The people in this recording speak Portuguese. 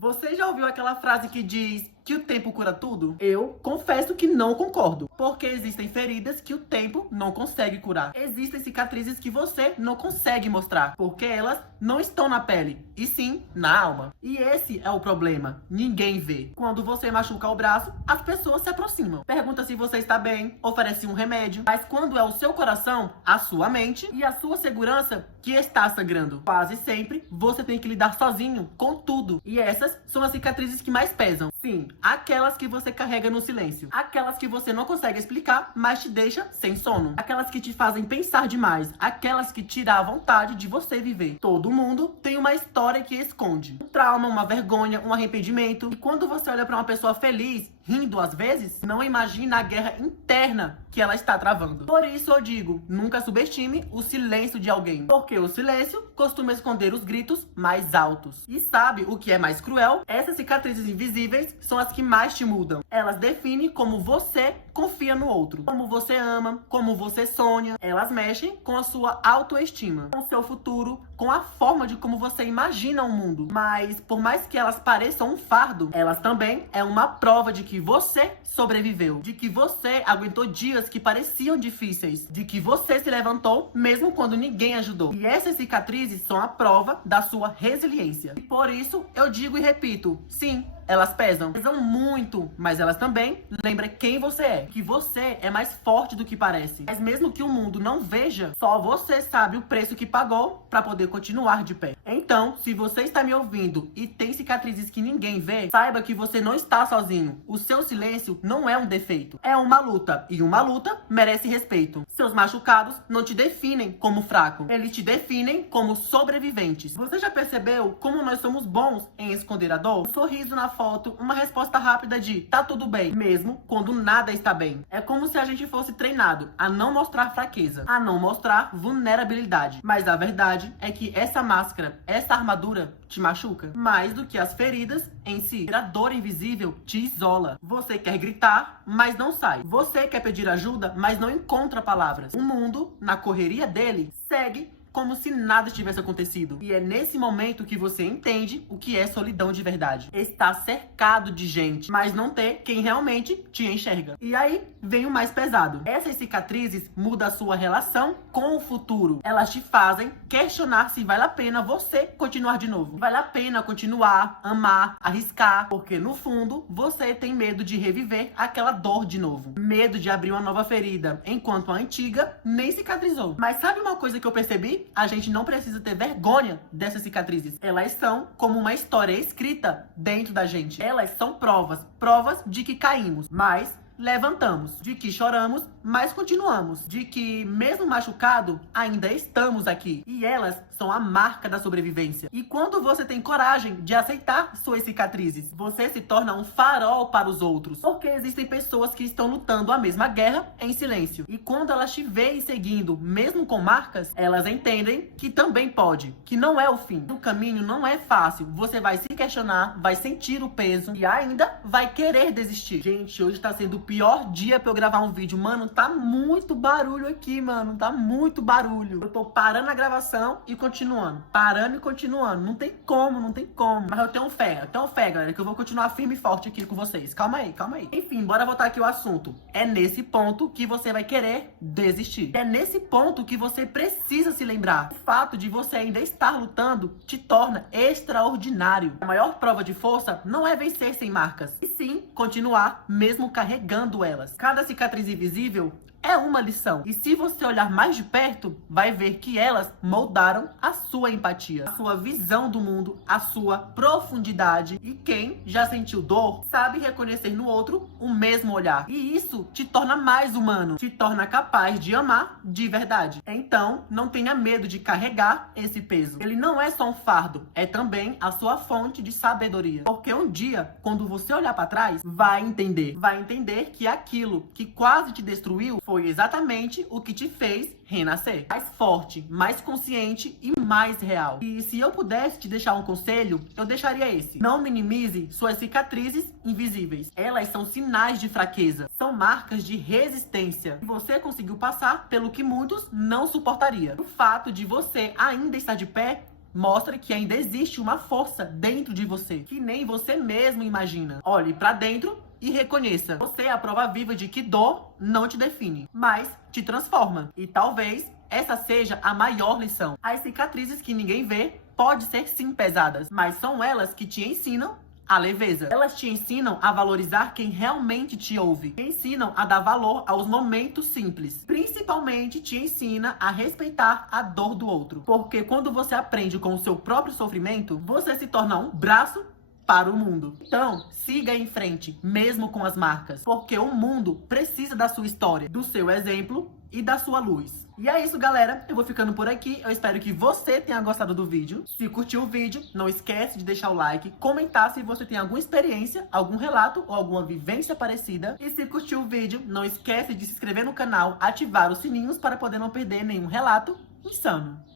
Você já ouviu aquela frase que diz que o tempo cura tudo? Eu confesso que não concordo, porque existem feridas que o tempo não consegue curar. Existem cicatrizes que você não consegue mostrar, porque elas não estão na pele, e sim na alma. E esse é o problema, ninguém vê. Quando você machuca o braço, as pessoas se aproximam, pergunta se você está bem, oferece um remédio, mas quando é o seu coração, a sua mente e a sua segurança que está sangrando, quase sempre você tem que lidar sozinho com tudo. E essas são as cicatrizes que mais pesam. Sim, aquelas que você carrega no silêncio. Aquelas que você não consegue explicar, mas te deixa sem sono. Aquelas que te fazem pensar demais. Aquelas que tiram a vontade de você viver. Todo mundo tem uma história que esconde. Um trauma, uma vergonha, um arrependimento. E quando você olha pra uma pessoa feliz, rindo às vezes, não imagina a guerra interna que ela está travando. Por isso eu digo, nunca subestime o silêncio de alguém. Porque o silêncio costuma esconder os gritos mais altos. E sabe o que é mais cruel? Essas cicatrizes invisíveis são as que mais te mudam. Elas definem como você confia no outro, como você ama, como você sonha. Elas mexem com a sua autoestima, com o seu futuro, com a forma de como você imagina o mundo. Mas por mais que elas pareçam um fardo, elas também é uma prova de que você sobreviveu, de que você aguentou dias que pareciam difíceis, de que você se levantou mesmo quando ninguém ajudou. E essas cicatrizes são a prova da sua resiliência. E por isso eu digo e repito, sim, elas pesam muito, mas elas também lembram quem você é, que você é mais forte do que parece. Mas mesmo que o mundo não veja, só você sabe o preço que pagou para poder continuar de pé. Então, se você está me ouvindo e tem cicatrizes que ninguém vê, saiba que você não está sozinho. O seu silêncio não é um defeito, é uma luta, e uma luta merece respeito. Seus machucados não te definem como fraco, eles te definem como sobreviventes. Você já percebeu como nós somos bons em esconder a dor? Um sorriso na foto, uma resposta rápida de tá tudo bem, mesmo quando nada está bem. É como se a gente fosse treinado a não mostrar fraqueza, a não mostrar vulnerabilidade. Mas a verdade é que essa máscara, essa armadura te machuca mais do que as feridas em si. A dor invisível te isola. Você quer gritar, mas não sai. Você quer pedir ajuda, mas não encontra palavras. O mundo, na correria dele, segue como se nada tivesse acontecido. E é nesse momento que você entende o que é solidão de verdade. Estar cercado de gente, mas não ter quem realmente te enxerga. E aí vem o mais pesado. Essas cicatrizes mudam a sua relação com o futuro. Elas te fazem questionar se vale a pena você continuar de novo. Vale a pena continuar, amar, arriscar. Porque no fundo, você tem medo de reviver aquela dor de novo. Medo de abrir uma nova ferida, enquanto a antiga nem cicatrizou. Mas sabe uma coisa que eu percebi? A gente não precisa ter vergonha dessas cicatrizes. Elas são como uma história escrita dentro da gente. Elas são provas de que caímos, mas levantamos, de que choramos, mas continuamos, de que mesmo machucado, ainda estamos aqui. E elas são a marca da sobrevivência. E quando você tem coragem de aceitar suas cicatrizes, você se torna um farol para os outros. Porque existem pessoas que estão lutando a mesma guerra em silêncio. E quando elas te veem seguindo, mesmo com marcas, elas entendem que também pode, que não é o fim. O caminho não é fácil. Você vai se questionar, vai sentir o peso e ainda vai querer desistir. Gente, hoje tá sendo o pior dia pra eu gravar um vídeo. Mano, tá muito barulho aqui, mano. Tá muito barulho. Eu tô parando a gravação e continuando. Parando e continuando. Não tem como, não tem como. Mas eu tenho fé, galera, que eu vou continuar firme e forte aqui com vocês. Calma aí, calma aí. Enfim, bora voltar aqui ao assunto. É nesse ponto que você vai querer desistir. É nesse ponto que você precisa se lembrar. O fato de você ainda estar lutando te torna extraordinário. A maior prova de força não é vencer sem marcas, e sim continuar mesmo carregando elas. Cada cicatriz invisível é uma lição. E se você olhar mais de perto, vai ver que elas moldaram a sua empatia, a sua visão do mundo, a sua profundidade. E quem já sentiu dor, sabe reconhecer no outro o mesmo olhar. E isso te torna mais humano, te torna capaz de amar de verdade. Então, não tenha medo de carregar esse peso. Ele não é só um fardo, é também a sua fonte de sabedoria. Porque um dia, quando você olhar para trás, vai entender que aquilo que quase te destruiu foi exatamente o que te fez renascer. Mais forte, mais consciente e mais real. E se eu pudesse te deixar um conselho, eu deixaria esse. Não minimize suas cicatrizes invisíveis. Elas são sinais de fraqueza. São marcas de resistência. E você conseguiu passar pelo que muitos não suportariam. O fato de você ainda estar de pé Mostra que ainda existe uma força dentro de você, que nem você mesmo imagina. Olhe pra dentro e reconheça. Você é a prova viva de que dor não te define, mas te transforma. E talvez essa seja a maior lição. As cicatrizes que ninguém vê podem ser sim pesadas, mas são elas que te ensinam a leveza. Elas te ensinam a valorizar quem realmente te ouve. Te ensinam a dar valor aos momentos simples. Principalmente te ensina a respeitar a dor do outro. Porque quando você aprende com o seu próprio sofrimento, você se torna um braço para o mundo. Então, siga em frente, mesmo com as marcas. Porque o mundo precisa da sua história, do seu exemplo e da sua luz. E é isso, galera. Eu vou ficando por aqui. Eu espero que você tenha gostado do vídeo. Se curtiu o vídeo, não esquece de deixar o like, comentar se você tem alguma experiência, algum relato ou alguma vivência parecida. E se curtiu o vídeo, não esquece de se inscrever no canal, ativar os sininhos para poder não perder nenhum relato insano.